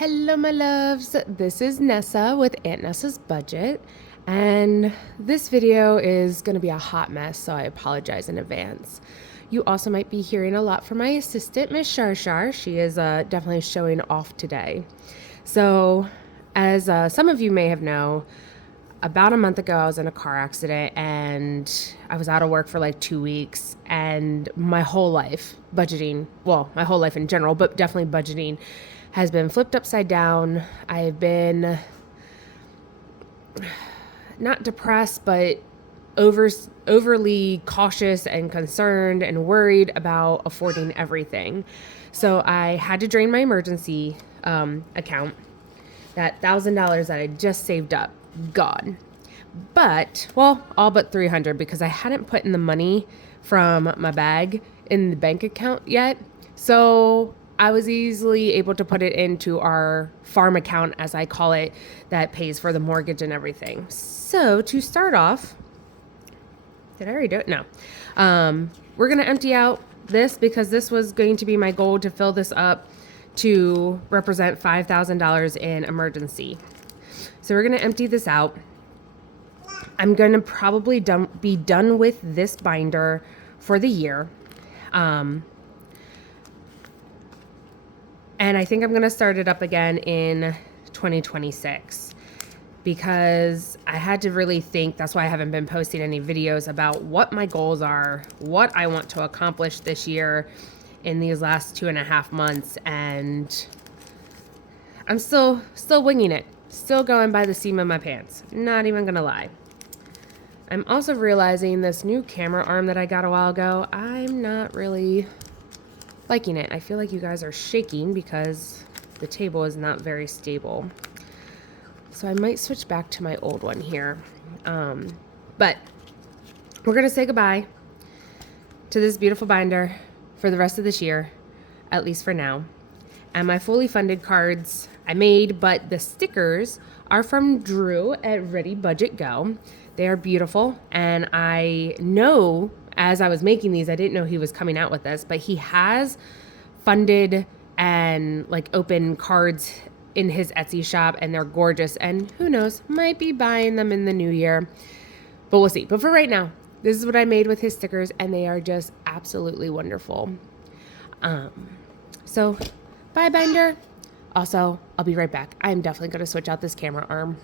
Hello, my loves. This is Nessa with Aunt Nessa's Budget, and this video is going to be a hot mess, so I apologize in advance. You also might be hearing a lot from my assistant, Miss Shar. She is definitely showing off today. So, as some of you may have known, about a month ago, I was in a car accident and I was out of work for like 2 weeks, and my whole life, budgeting, well, my whole life in general, but definitely budgeting, has been flipped upside down. I've been not depressed, but overly cautious and concerned and worried about affording everything. So I had to drain my emergency account. That $1,000 that I just saved up, gone. But, well, all but 300, because I hadn't put in the money from my bag in the bank account yet. So I was easily able to put it into our farm account, as I call it, that pays for the mortgage and everything. So to start off, did I already do it? No. We're going to empty out this because this was going to be my goal, to fill this up to represent $5,000 in emergency. So we're going to empty this out. I'm going to probably be done with this binder for the year. And I think I'm going to start it up again in 2026, because I had to really think. That's why I haven't been posting any videos about what my goals are, what I want to accomplish this year in these last 2.5 months. And I'm still winging it, still going by the seam of my pants. Not even going to lie. I'm also realizing this new camera arm that I got a while ago, I'm not really liking it. I feel like you guys are shaking because the table is not very stable. So I might switch back to my old one here. But we're going to say goodbye to this beautiful binder for the rest of this year, at least for now. And my fully funded cards I made, but the stickers are from Drew at Ready Budget Go. They are beautiful, and I know, as I was making these, I didn't know he was coming out with this, but he has funded and like open cards in his Etsy shop, and they're gorgeous, and who knows, might be buying them in the new year, but we'll see. But for right now, this is what I made with his stickers, and they are just absolutely wonderful. So bye, binder. Also, I'll be right back. I'm definitely going to switch out this camera arm.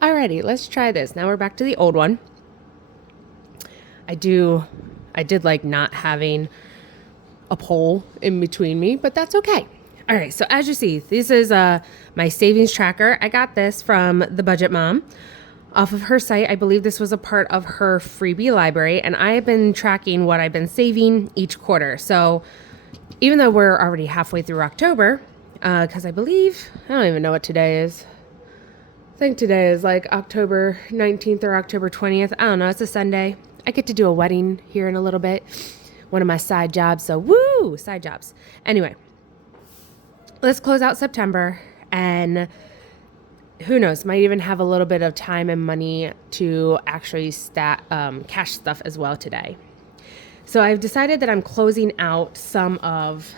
Alrighty, let's try this. Now we're back to the old one. I did like not having a pole in between me, but that's okay. All right, so as you see, this is my savings tracker. I got this from the Budget Mom off of her site. I believe this was a part of her freebie library, and I have been tracking what I've been saving each quarter. So even though we're already halfway through October, because I believe, I don't even know what today is. I think today is like October 19th or October 20th. I don't know. It's a Sunday. I get to do a wedding here in a little bit. One of my side jobs. So woo, side jobs. Anyway, let's close out September, and who knows, might even have a little bit of time and money to actually cash stuff as well today. So I've decided that I'm closing out some of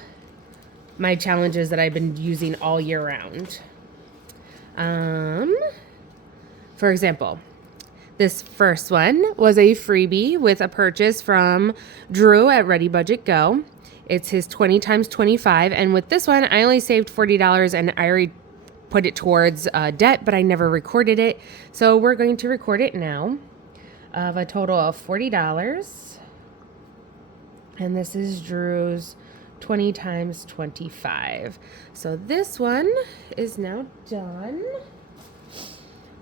my challenges that I've been using all year round. For example, this first one was a freebie with a purchase from Drew at Ready Budget Go. It's his 20 times 25. And with this one, I only saved $40, and I already put it towards debt, but I never recorded it. So we're going to record it now of a total of $40. And this is Drew's 20 times 25. So this one is now done.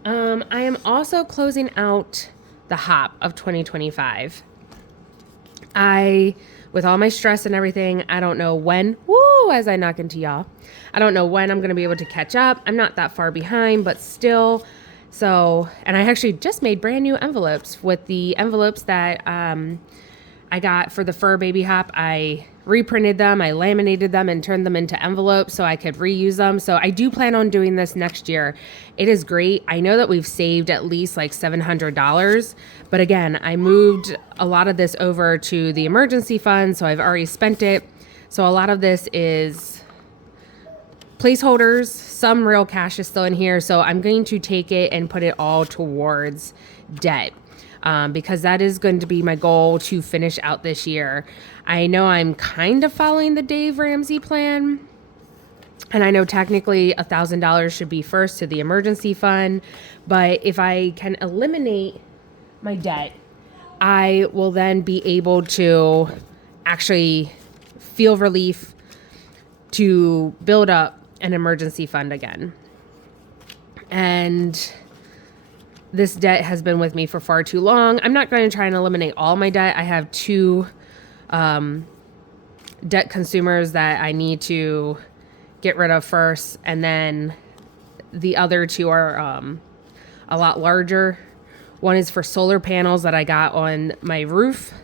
I am also closing out the hop of 2025. With all my stress and everything, I don't know when, as I knock into y'all, I don't know when I'm going to be able to catch up. I'm not that far behind, but still. So, and I actually just made brand new envelopes with the envelopes that I got for the fur baby hop. I reprinted them, I laminated them, and turned them into envelopes so I could reuse them. So I do plan on doing this next year. It is great. I know that we've saved at least like $700, but again, I moved a lot of this over to the emergency fund, so I've already spent it. So a lot of this is placeholders. Some real cash is still in here. So I'm going to take it and put it all towards debt. Because that is going to be my goal to finish out this year. I know I'm kind of following the Dave Ramsey plan. And I know technically $1,000 should be first to the emergency fund. But if I can eliminate my debt, I will then be able to actually feel relief to build up an emergency fund again. And this debt has been with me for far too long. I'm not going to try and eliminate all my debt. I have 2 debt consumers that I need to get rid of first. And then the other 2 are a lot larger. One is for solar panels that I got on my roof.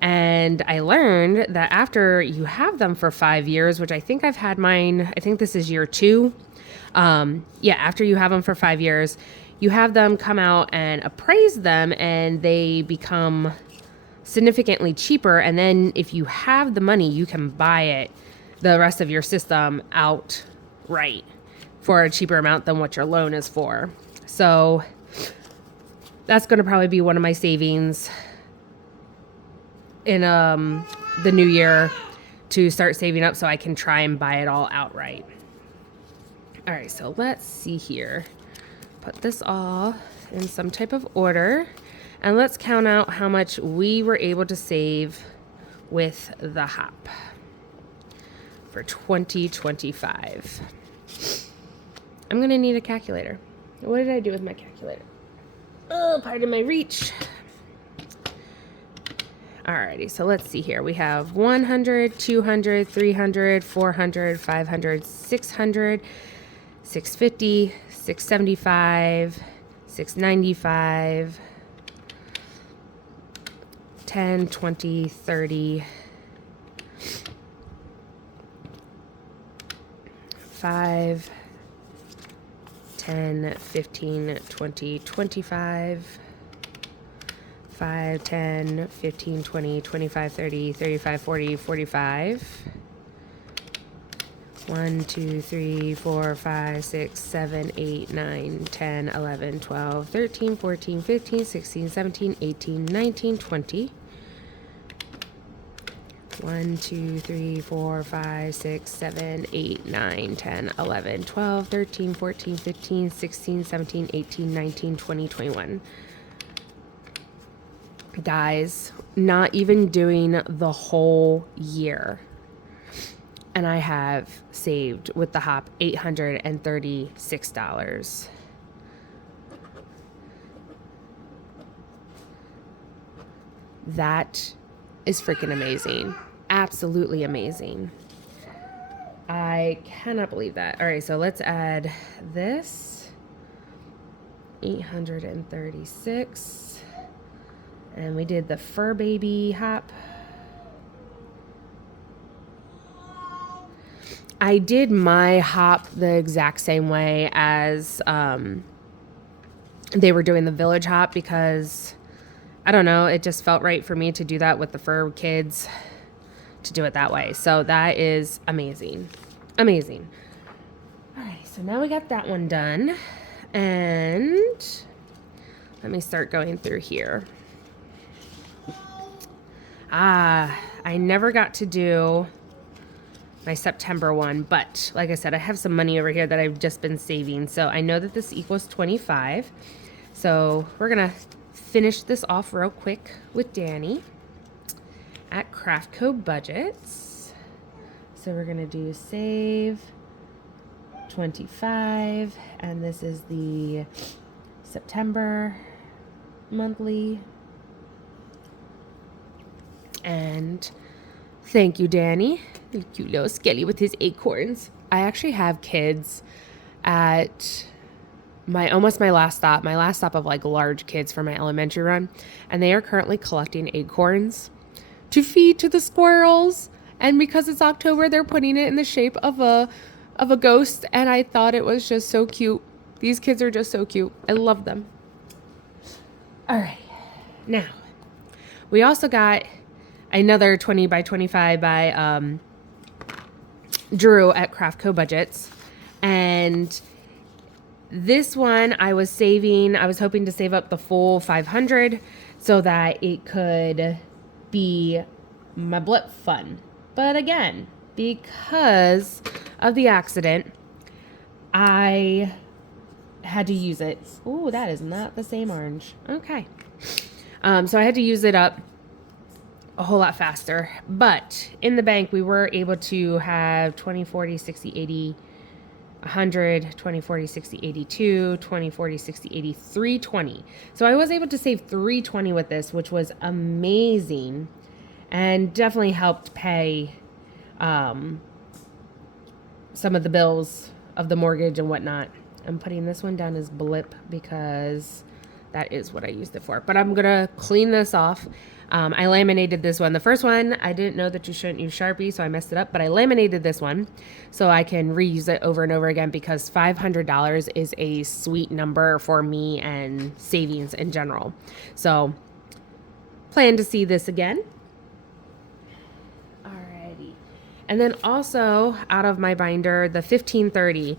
And I learned that after you have them for 5 years, which I think I've had mine, I think this is year 2. After you have them for 5 years, you have them come out and appraise them and they become significantly cheaper. And then if you have the money, you can buy it, the rest of your system outright for a cheaper amount than what your loan is for. So that's going to probably be one of my savings in the new year to start saving up so I can try and buy it all outright. All right, so let's see here. Put this all in some type of order and let's count out how much we were able to save with the hop for 2025. I'm going to need a calculator. What did I do with my calculator? Oh, pardon my reach. Alrighty, so let's see here. We have 100, 200, 300, 400, 500, 600, 650, 675, 695, 10, 20, 30, 5, 10, 15, 20, 25, 5, 10, 15, 20, 25, 30, 35, 40, 45. 1, 2, 3, 4, 5, 6, 7, 8, 9, 10, 11, 12, 13, 14, 15, 16, 17, 18, 19, 20. 1, 2, 3, 4, 5, 6, 7, 8, 9, 10, 11, 12, 13, 14, 15, 16, 17, 18, 19, 20, 21. Guys, not even doing the whole year. And I have saved with the hop $836. That is freaking amazing. Absolutely amazing. I cannot believe that. All right, so let's add this. 836. And we did the fur baby hop. I did my hop the exact same way as they were doing the village hop because, I don't know, it just felt right for me to do that with the fur kids, to do it that way. So that is amazing. Amazing. All right, so now we got that one done. And let me start going through here. I never got to do my September one, but like I said, I have some money over here that I've just been saving. So I know that this equals 25. So we're going to finish this off real quick with Dani at Craftco Budgets. So we're going to do save 25, and this is the September monthly. And thank you, Dani. The cute little skelly with his acorns. I actually have kids at almost my last stop of like large kids for my elementary run, and they are currently collecting acorns to feed to the squirrels. And because it's October, they're putting it in the shape of a ghost, and I thought it was just so cute. These kids are just so cute. I love them. All right, now we also got another 20 by 25 by Drew at Craftco Budgets. And this one I was hoping to save up the full 500 so that it could be my blip fund. But again, because of the accident, I had to use it. Oh, that is not the same orange. Okay. So I had to use it up a whole lot faster. But in the bank, we were able to have 20, 40, 60, 80, 100, 20, 40, 60, 82, 20, 40, 60, 80, 320. So I was able to save 320 with this, which was amazing and definitely helped pay some of the bills of the mortgage and whatnot. I'm putting this one down as blip because that is what I used it for. But I'm going to clean this off. I laminated this one. The first one, I didn't know that you shouldn't use Sharpie, so I messed it up. But I laminated this one so I can reuse it over and over again because $500 is a sweet number for me and savings in general. So plan to see this again. Alrighty. And then also out of my binder, the 1530.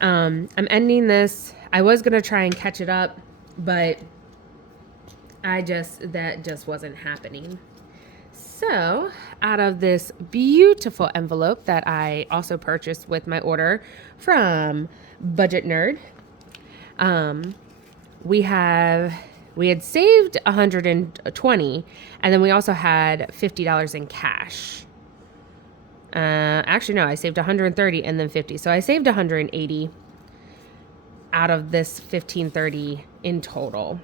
I'm ending this. I was going to try and catch it up, but that just wasn't happening. So out of this beautiful envelope that I also purchased with my order from Budget Nerd, we had saved $120, and then we also had $50 in cash. Actually, no, I saved $130 and then $50. So I saved $180 out of this $1530 in total.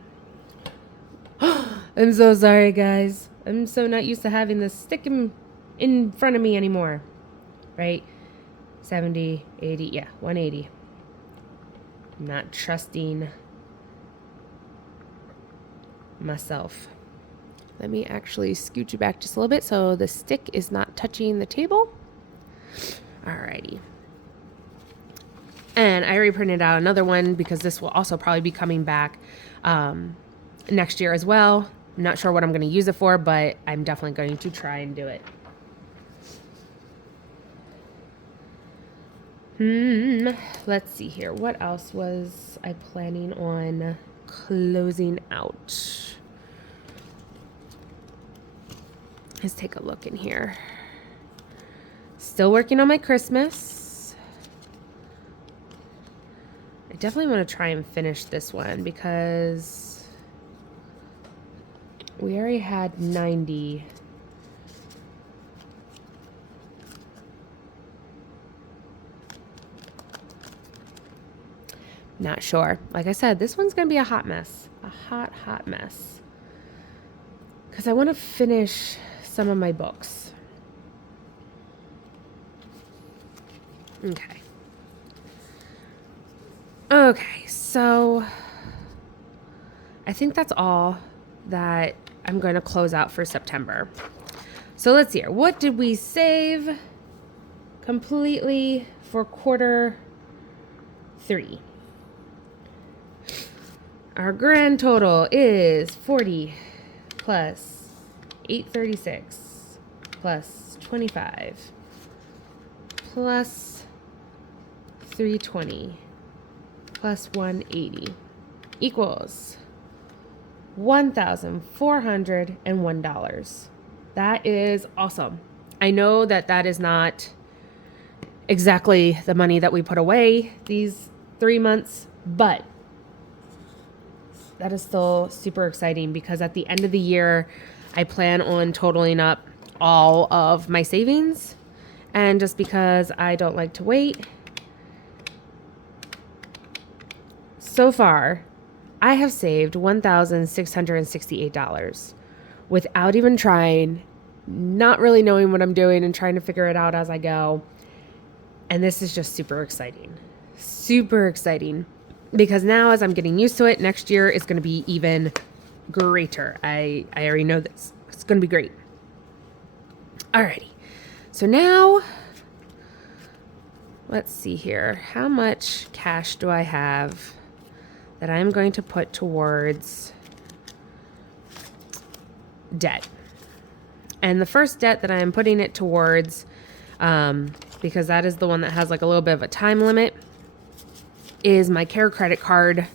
I'm so sorry, guys. I'm so not used to having this stick in front of me anymore. Right? 70, 80, yeah, 180. I'm not trusting myself. Let me actually scooch you back just a little bit so the stick is not touching the table. Alrighty. And I already printed out another one because this will also probably be coming back next year as well. I'm not sure what I'm going to use it for, but I'm definitely going to try and do it. Let's see here. What else was I planning on closing out? Let's take a look in here. Still working on my Christmas. I definitely want to try and finish this one because we already had 90. Not sure. Like I said, this one's going to be a hot mess. A hot mess. Because I want to finish some of my books. Okay. Okay, so I think that's all that I'm going to close out for September. So let's see here. What did we save completely for quarter 3? Our grand total is 40 plus 836 plus 25 plus 320 plus 180 equals $1,401. That is awesome. I know that is not exactly the money that we put away these 3 months, but that is still super exciting because at the end of the year, I plan on totaling up all of my savings. And just because I don't like to wait, so far, I have saved $1,668 without even trying, not really knowing what I'm doing and trying to figure it out as I go. And this is just super exciting. Super exciting. Because now as I'm getting used to it, next year is going to be even greater. I already know this. It's going to be great. Alrighty. So now, let's see here. How much cash do I have that I'm going to put towards debt? And the first debt that I am putting it towards, because that is the one that has like a little bit of a time limit, is my Care credit card.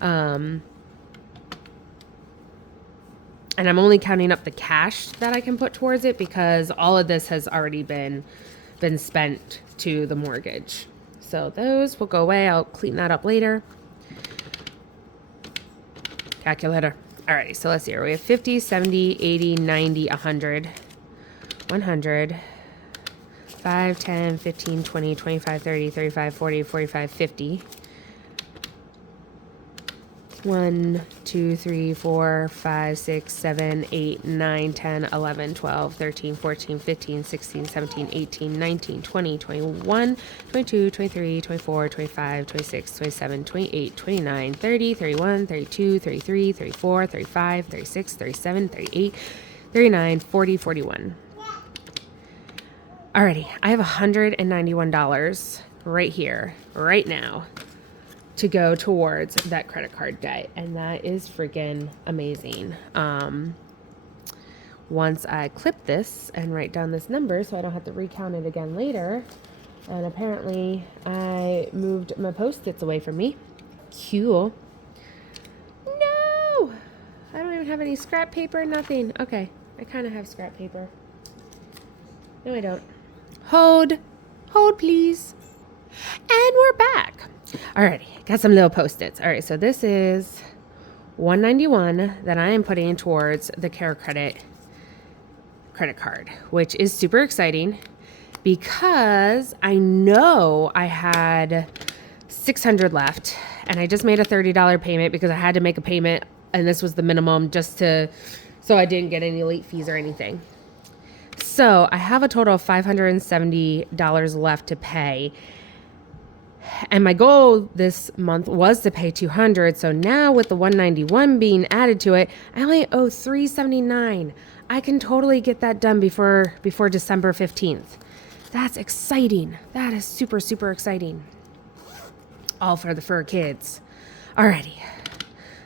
And I'm only counting up the cash that I can put towards it because all of this has already been spent to the mortgage. So those will go away. I'll clean that up later. Calculator. Alrighty, so let's see here. We have 50, 70, 80, 90, 100, 100, 5, 10, 15, 20, 25, 30, 35, 40, 45, 50. 1, 2, 3, 4, 5, 6, 7, 8, 9, 10, 11, 12, 13, 14, 15, 16, 17, 18, 19, 20, 21, 22, 23, 24, 25, 26, 27, 28, 29, 30, 31, 32, 33, 34, 35, 36, 37, 38, 39, 40, 41. Alrighty, I have $191 right here, right now, to go towards that credit card debt, and that is freaking amazing. Once I clip this and write down this number so I don't have to recount it again later, and apparently I moved my Post-its away from me. Cool. No! I don't even have any scrap paper, nothing. Okay, I kind of have scrap paper. No, I don't. Hold, please. And we're back. Alrighty, got some little Post-its. All right, so this is $191 that I am putting towards the Care credit card, which is super exciting because I know I had $600 left, and I just made a $30 payment because I had to make a payment, and this was the minimum so I didn't get any late fees or anything. So I have a total of $570 left to pay. And my goal this month was to pay $200. So now with the $191 being added to it, I only owe $379. I can totally get that done before December 15th. That's exciting. That is super, super exciting. All for the fur kids. Alrighty.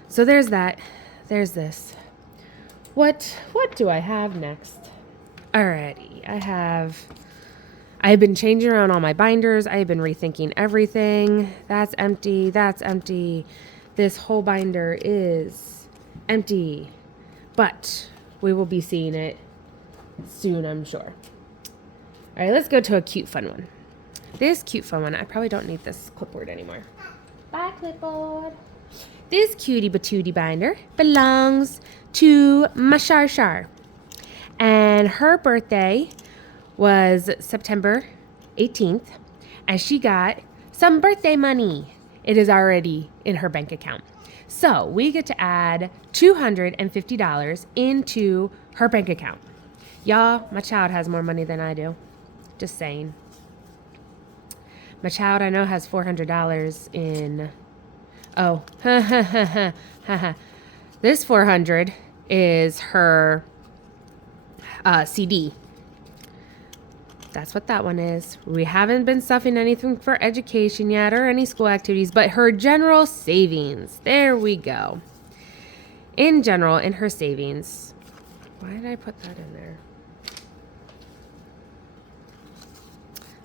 So there's that. There's this. What do I have next? Alrighty. I've been changing around all my binders. I've been rethinking everything. That's empty. That's empty. This whole binder is empty. But we will be seeing it soon, I'm sure. All right, let's go to a cute, fun one. This cute, fun one, I probably don't need this clipboard anymore. Bye, clipboard. This cutie patootie binder belongs to my Shar Shar. And her birthday was September 18th, and she got some birthday money. It is already in her bank account. So we get to add $250 into her bank account. Y'all, my child has more money than I do. Just saying. My child, I know, has $400 in... Oh, this $400 is her CD. That's what that one is. We haven't been stuffing anything for education yet or any school activities, but her general savings. There we go. In general, in her savings. Why did I put that in there?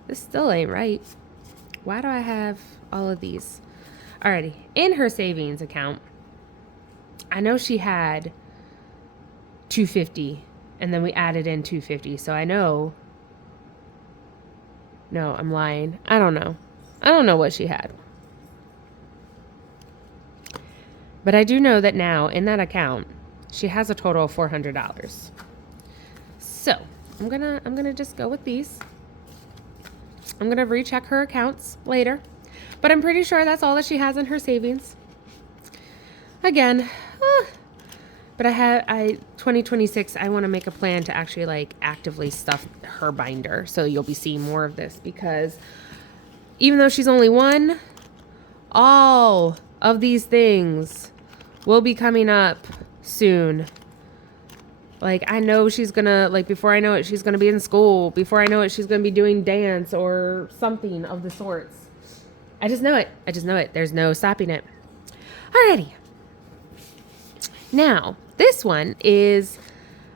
This still ain't right. Why do I have all of these? Alrighty. In her savings account, I know she had $250, and then we added in $250. So I know... No, I'm lying. I don't know. I don't know what she had. But I do know that now in that account, she has a total of $400. So I'm gonna just go with these. I'm gonna recheck her accounts later, but I'm pretty sure that's all that she has in her savings. Again, but 2026, I want to make a plan to actually like actively stuff her binder. So you'll be seeing more of this because even though she's only one, all of these things will be coming up soon. Like, I know she's gonna, like, before I know it, she's gonna be in school. Before I know it, she's gonna be doing dance or something of the sorts. I just know it. I just know it. There's no stopping it. Alrighty. Now, this one is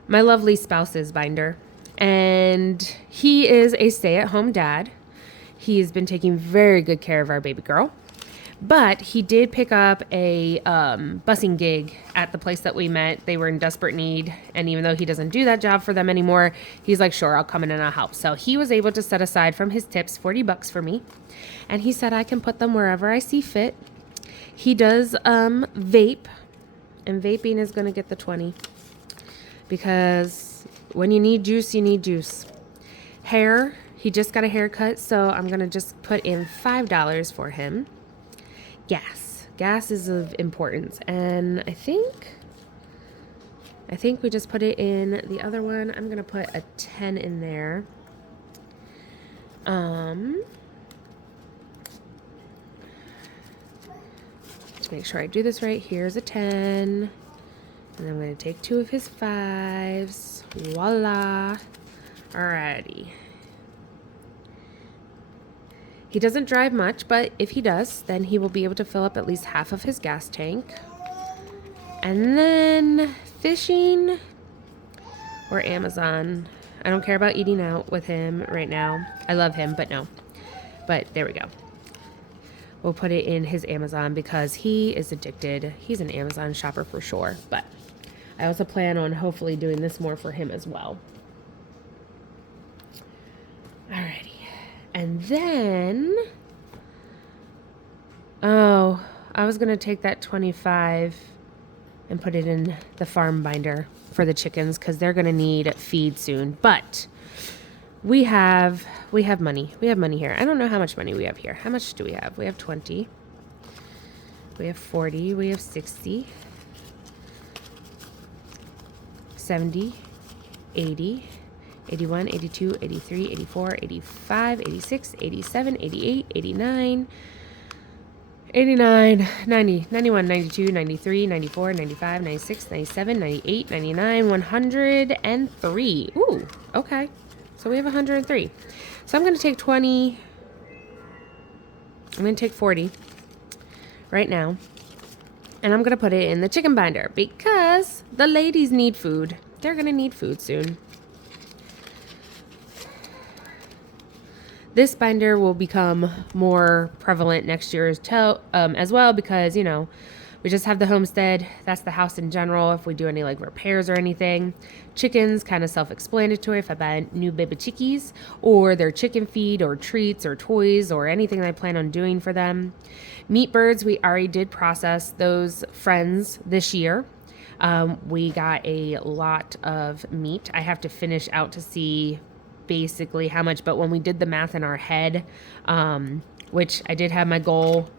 my lovely spouse's binder, and he is a stay-at-home dad. He's been taking very good care of our baby girl. But he did pick up a busing gig at the place that we met. They were in desperate need. And even though he doesn't do that job for them anymore, he's like, sure, I'll come in and I'll help. So he was able to set aside from his tips $40 for me. And he said I can put them wherever I see fit. He does vape. And vaping is going to get the 20. Because when you need juice, you need juice. Hair, he just got a haircut. So I'm going to just put in $5 for him. Gas is of importance, and I think we just put it in the other one. I'm gonna put a 10 in there. Let's make sure I do this right. Here's a 10, and I'm gonna take 2 of his 5s. Voila. Alrighty. He doesn't drive much, but if he does, then he will be able to fill up at least half of his gas tank. And then fishing or Amazon. I don't care about eating out with him right now. I love him, but no. But there we go. We'll put it in his Amazon because he is addicted. He's an Amazon shopper for sure. But I also plan on hopefully doing this more for him as well. Alrighty. And then, oh, I was going to take that 25 and put it in the farm binder for the chickens because they're going to need feed soon. But we have money. We have money here. I don't know how much money we have here. How much do we have? We have 20. We have 40. We have 60. 70. 80. 81, 82, 83, 84, 85, 86, 87, 88, 89, 89, 90, 91, 92, 93, 94, 95, 96, 97, 98, 99, 103. Ooh, okay. So we have 103. So I'm going to take 20. I'm going to take 40 right now. And I'm going to put it in the chicken binder because the ladies need food. They're going to need food soon. This binder will become more prevalent next year as well because, you know, we just have the homestead. That's the house in general. If we do any like repairs or anything. Chickens, kind of self-explanatory. If I buy new baby chickies or their chicken feed or treats or toys or anything that I plan on doing for them. Meat birds, we already did process those friends this year. We got a lot of meat. I have to finish out to see basically how much, but when we did the math in our head, which I did have my goal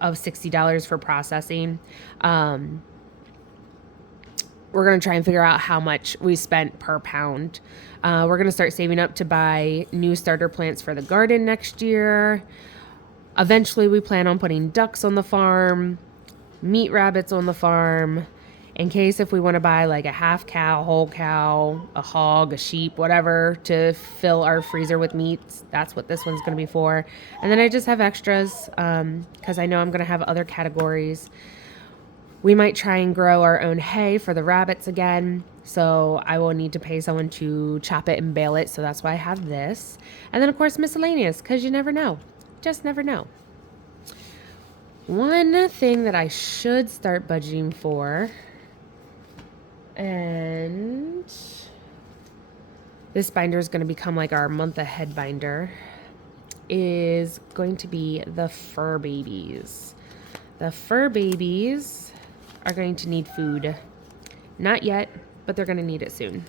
of $60 for processing, we're going to try and figure out how much we spent per pound. We're going to start saving up to buy new starter plants for the garden next year. Eventually we plan on putting ducks on the farm, meat rabbits on the farm, in case if we want to buy like a half cow, whole cow, a hog, a sheep, whatever, to fill our freezer with meats. That's what this one's going to be for. And then I just have extras because I know I'm going to have other categories. We might try and grow our own hay for the rabbits again. So I will need to pay someone to chop it and bale it. So that's why I have this. And then, of course, miscellaneous because you never know. Just never know. One thing that I should start budgeting for, and this binder is going to become like our month ahead binder, is going to be the fur babies. The fur babies are going to need food. Not yet, but they're going to need it soon.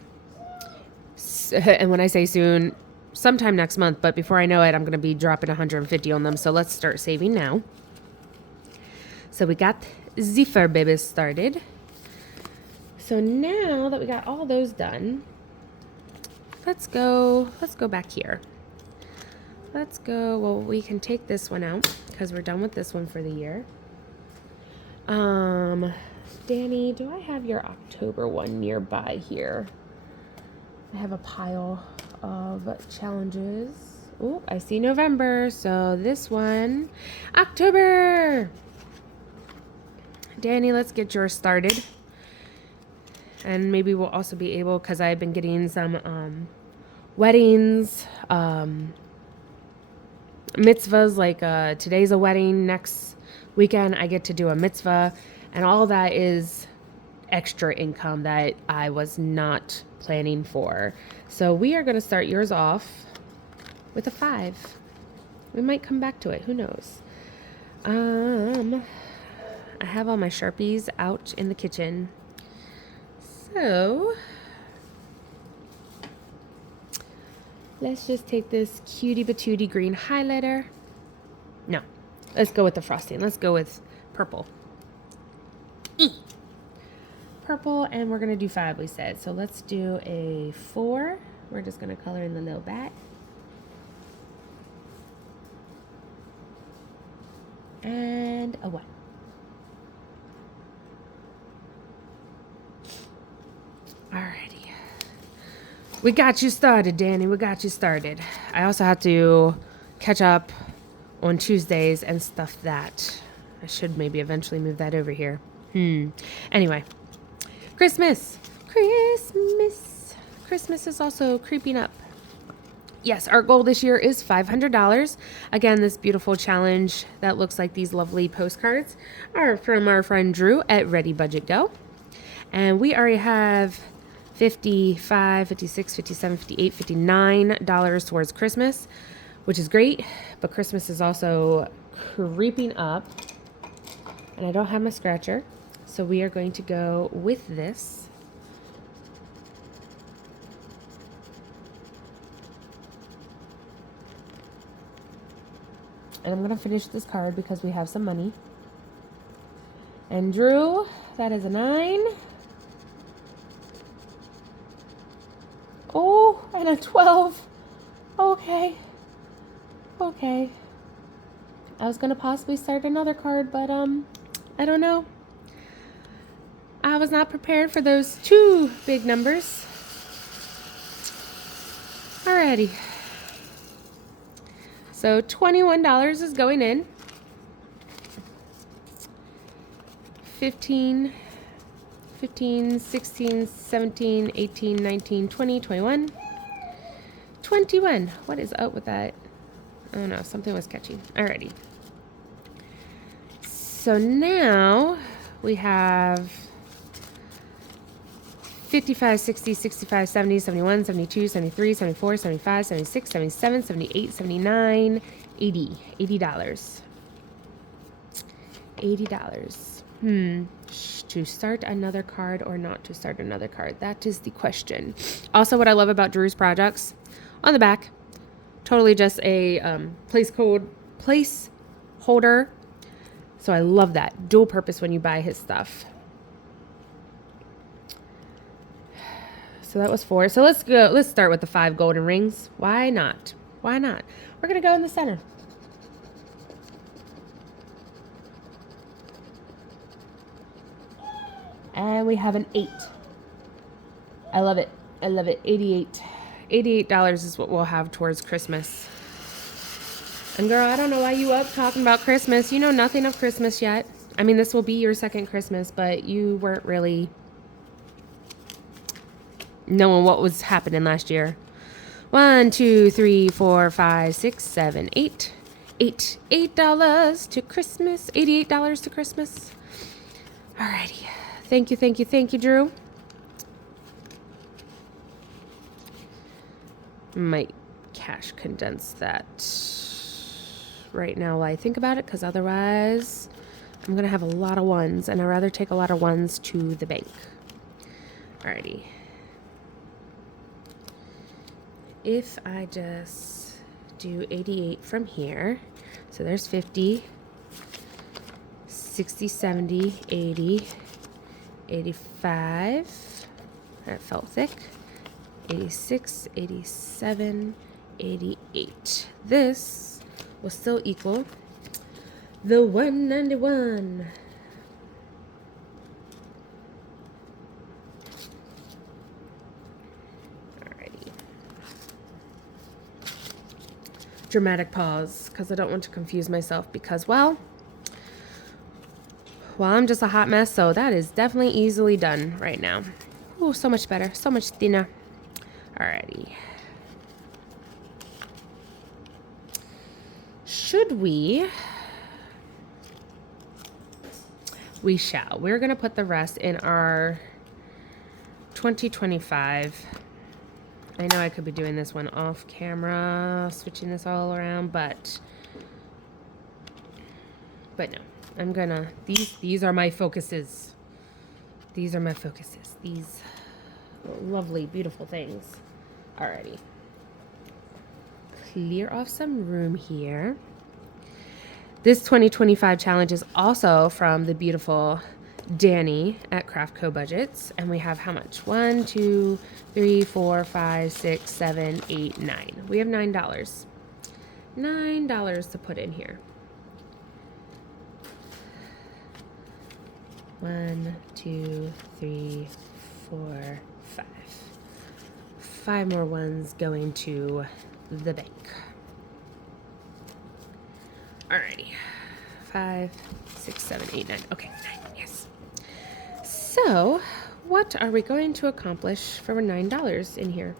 And when I say soon, sometime next month, but before I know it, I'm going to be dropping 150 on them. So let's start saving now. So we got the fur babies started. So now that we got all those done, let's go back here. Let's go, well, we can take this one out because we're done with this one for the year. Dani, do I have your October one nearby here? I have a pile of challenges. Oh, I see November. So this one, October. Dani, let's get yours started. And maybe we'll also be able, because I've been getting some weddings, mitzvahs, like today's a wedding, next weekend I get to do a mitzvah, and all that is extra income that I was not planning for. So we are going to start yours off with a 5. We might come back to it. Who knows? I have all my Sharpies out in the kitchen. So let's just take this cutie patootie green highlighter. No, let's go with the frosting. Let's go with purple. Purple, and we're gonna do 5, we said. So let's do a 4. We're just gonna color in the little back. And a 1. Alrighty. We got you started, Dani. We got you started. I also have to catch up on Tuesdays and stuff that. I should maybe eventually move that over here. Anyway. Christmas is also creeping up. Yes, our goal this year is $500. Again, this beautiful challenge that looks like these lovely postcards are from our friend Drew at Ready Budget Go. And we already have $55, $56, $57, $58, $59 towards Christmas, which is great. But Christmas is also creeping up. And I don't have my scratcher. So we are going to go with this. And I'm going to finish this card because we have some money. And Drew, that is a 9. Oh, and a 12. Okay. Okay. I was going to possibly start another card, but I don't know. I was not prepared for those 2 big numbers. Alrighty. So $21 is going in. 15, 16, 17, 18, 19, 20, 21. 21. What is up with that? Oh no, something was catchy. Alrighty. So now we have 55, 60, 65, 70, 71, 72, 73, 74, 75, 76, 77, 78, 79, 80. $80. $80. To start another card or not to start another card? That is the question. Also, what I love about Drew's projects, on the back, totally just a place holder. So I love that. Dual purpose when you buy his stuff. So that was 4. So let's go. Let's start with the 5 golden rings. Why not? Why not? We're going to go in the center. And we have an 8. I love it. I love it. 88. $88 is what we'll have towards Christmas. And girl, I don't know why you up talking about Christmas. You know nothing of Christmas yet. I mean, this will be your second Christmas, but you weren't really knowing what was happening last year. 1, 2, 3, 4, 5, 6, 7, 8. $8 to Christmas. $88 to Christmas. Alrighty. Thank you, Drew. Might cash condense that right now while I think about it, because otherwise I'm going to have a lot of 1s, and I'd rather take a lot of 1s to the bank. Alrighty. If I just do 88 from here, so there's 50, 60, 70, 80, 85, that felt thick, 86, 87, 88. This will still equal the 191. Alrighty. Dramatic pause, because I don't want to confuse myself, because, well, I'm just a hot mess, so that is definitely easily done right now. Oh, so much better, so much thinner. Alrighty. should we? We shall. We're going to put the rest in our 2025. I know I could be doing this one off camera, switching this all around, but no. I'm gonna, these are my focuses. These are my focuses. These lovely, beautiful things. Alrighty. Clear off some room here. This 2025 challenge is also from the beautiful Dani at Craft Co Budgets. And we have how much? 1, 2, 3, 4, 5, 6, 7, 8, 9. We have $9. $9 to put in here. 1, 2, 3, 4, 5. 5 more ones going to the bank. Alrighty. 5, 6, 7, 8, 9. Okay, 9. Yes. So, what are we going to accomplish for $9 in here?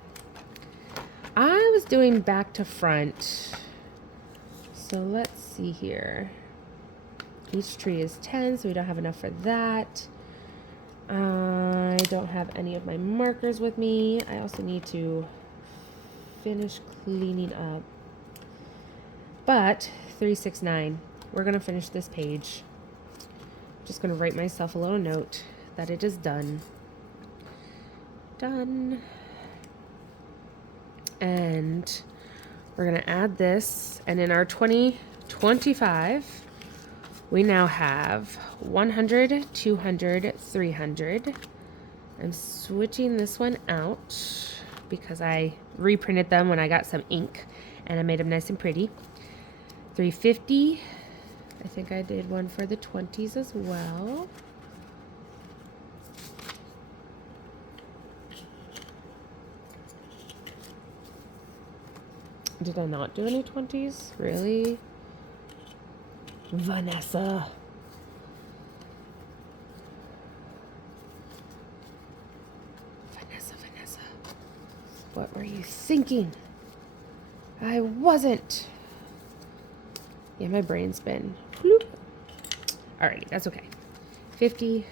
I was doing back to front. So let's see here. Each tree is 10, so we don't have enough for that. I don't have any of my markers with me. I also need to finish cleaning up. But 369, we're going to finish this page. Just going to write myself a little note that it is done. Done. And we're going to add this. And in our 2025, we now have 100, 200, 300. I'm switching this one out because I reprinted them when I got some ink and I made them nice and pretty. 350. I think I did one for the 20s as well. Did I not do any 20s? Really? Vanessa. Vanessa. What were you thinking? I wasn't. Yeah, my brain's been. Bloop. Alrighty, that's okay. 50.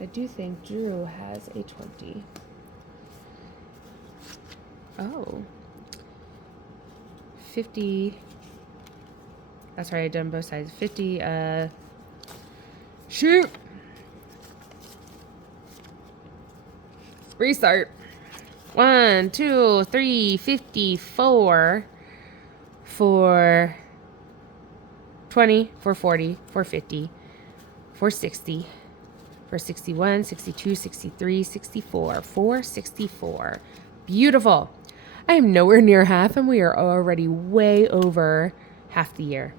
I do think Drew has a 20. Oh. 50. That's right, I done both sides. 50, shoot! Restart. 1, 2, 3, 54, 4, 20, 440, 450, 460, 461, 62, 63, 64, 464. Beautiful. I am nowhere near half, and we are already way over half the year.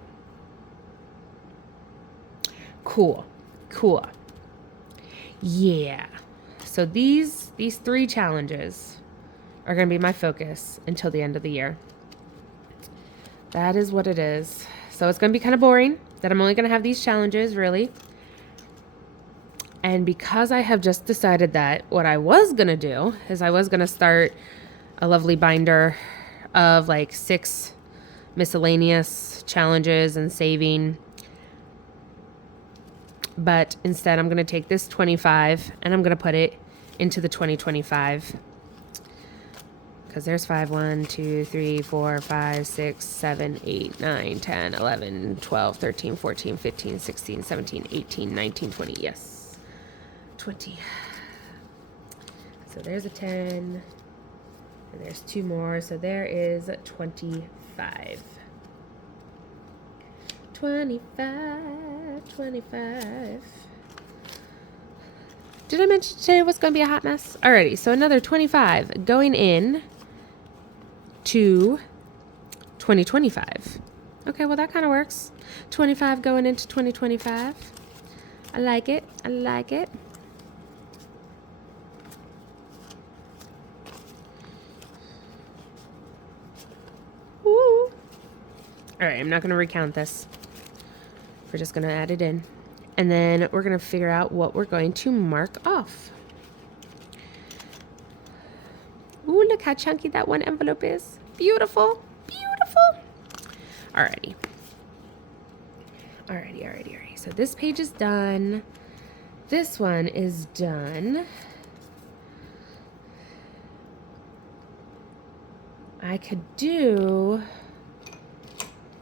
Cool. Yeah. So these 3 challenges are going to be my focus until the end of the year. That is what it is. So it's going to be kind of boring that I'm only going to have these challenges, really. And because I have just decided that what I was going to do is I was going to start a lovely binder of like 6 miscellaneous challenges and saving. But instead, I'm going to take this 25 and I'm going to put it into the 2025. Because there's 5, 1, 2, 3, 4, 5, 6, 7, 8, 9, 10, 11, 12, 13, 14, 15, 16, 17, 18, 19, 20. Yes. 20. So there's a 10. And there's 2 more. So there is 25. 25. Did I mention today was going to be a hot mess? Alrighty, so another 25 going in to 2025. Okay, well that kind of works. 25 going into 2025. I like it. Woo. Alright, I'm not going to recount this. We're just going to add it in. And then we're going to figure out what we're going to mark off. Ooh, look how chunky that one envelope is. Beautiful. Alrighty. So this page is done. This one is done. I could do,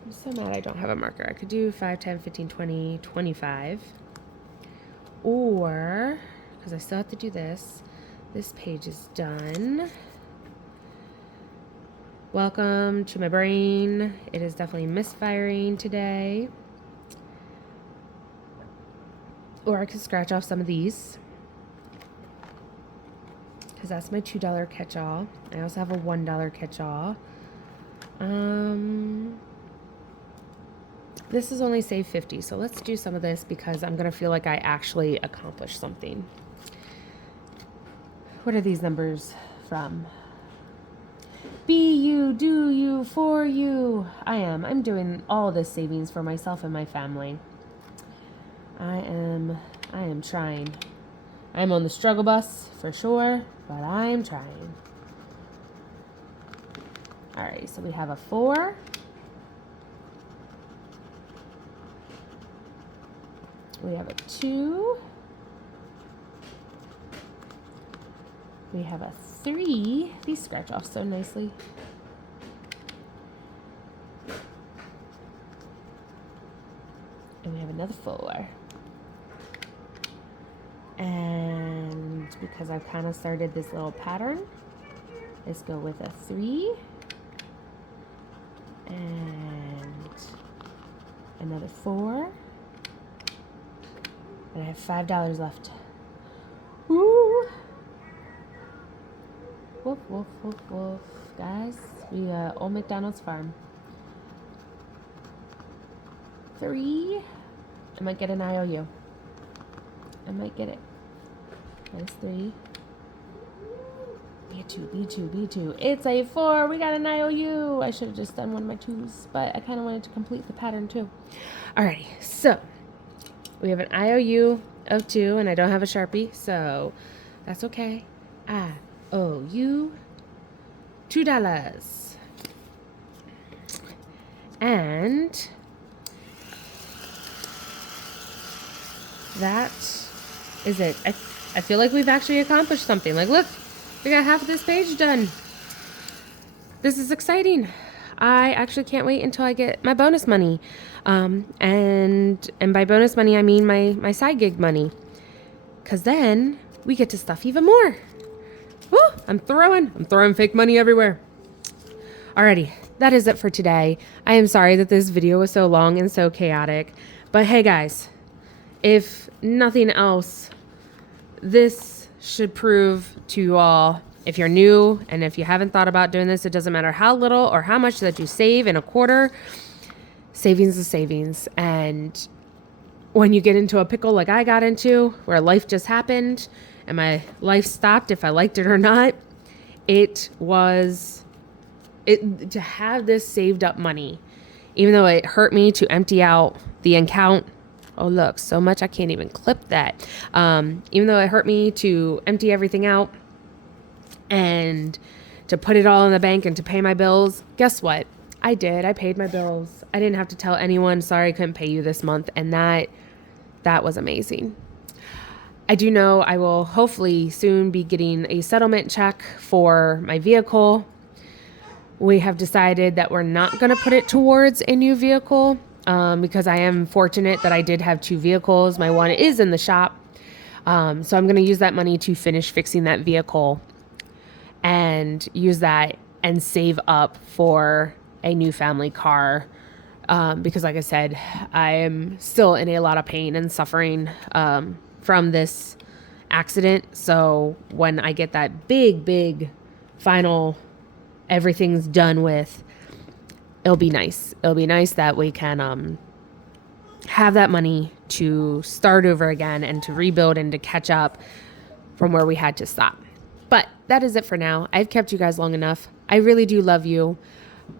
I'm so mad I don't have a marker. I could do 5, 10, 15, 20, 25. Or, because I still have to do this, this page is done. Welcome to my brain. It is definitely misfiring today. Or I could scratch off some of these, because that's my $2 catch-all. I also have a $1 catch-all. This is only save 50, so let's do some of this because I'm gonna feel like I actually accomplished something. What are these numbers from? Be you, do you, for you. I'm doing all this savings for myself and my family. I am trying. I'm on the struggle bus for sure, but I'm trying. All right, so we have a 4. We have a 2. We have a 3. These scratch off so nicely. And we have another 4. And because I've kind of started this little pattern, let's go with a 3. And another 4. And I have $5 left. Woo! Woof, woof, woof, woof. Guys, we Old McDonald's farm. 3. I might get an IOU. I might get it. That's 3. B2, B2, B2. It's a 4. We got an IOU. I should have just done one of my 2s, but I kind of wanted to complete the pattern too. Alrighty, so we have an IOU of 2, and I don't have a Sharpie, so that's okay. IOU, $2. And that is it. I feel like we've actually accomplished something. Like, look, we got half of this page done. This is exciting. I actually can't wait until I get my bonus money. And by bonus money, I mean my side gig money. Because then we get to stuff even more. Woo! I'm throwing fake money everywhere. Alrighty, that is it for today. I am sorry that this video was so long and so chaotic. But hey guys, if nothing else, this should prove to you all, if you're new and if you haven't thought about doing this, it doesn't matter how little or how much that you save in a quarter, savings is savings. And when you get into a pickle like I got into, where life just happened and my life stopped if I liked it or not, to have this saved up money, even though it hurt me to empty out the account. Oh, look, so much I can't even clip that. Even though it hurt me to empty everything out and to put it all in the bank and to pay my bills, guess what? I did. I paid my bills. I didn't have to tell anyone, sorry, I couldn't pay you this month. And that was amazing. I do know I will hopefully soon be getting a settlement check for my vehicle. We have decided that we're not going to put it towards a new vehicle. Because I am fortunate that I did have 2 vehicles. My one is in the shop. So I'm going to use that money to finish fixing that vehicle and use that and save up for a new family car. Because like I said, I am still in a lot of pain and suffering from this accident. So when I get that big final, everything's done with, it'll be nice. It'll be nice that we can have that money to start over again and to rebuild and to catch up from where we had to stop. But that is it for now. I've kept you guys long enough. I really do love you.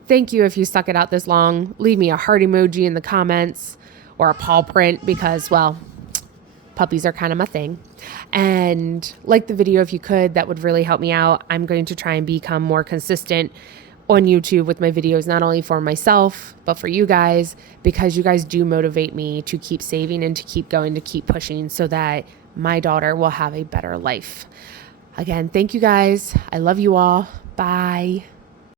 Thank you if you stuck it out this long. Leave me a heart emoji in the comments or a paw print because, well, puppies are kind of my thing. And like the video if you could, that would really help me out. I'm going to try and become more consistent on YouTube with my videos, not only for myself, but for you guys, because you guys do motivate me to keep saving and to keep going, to keep pushing so that my daughter will have a better life. Again, thank you guys. I love you all. Bye.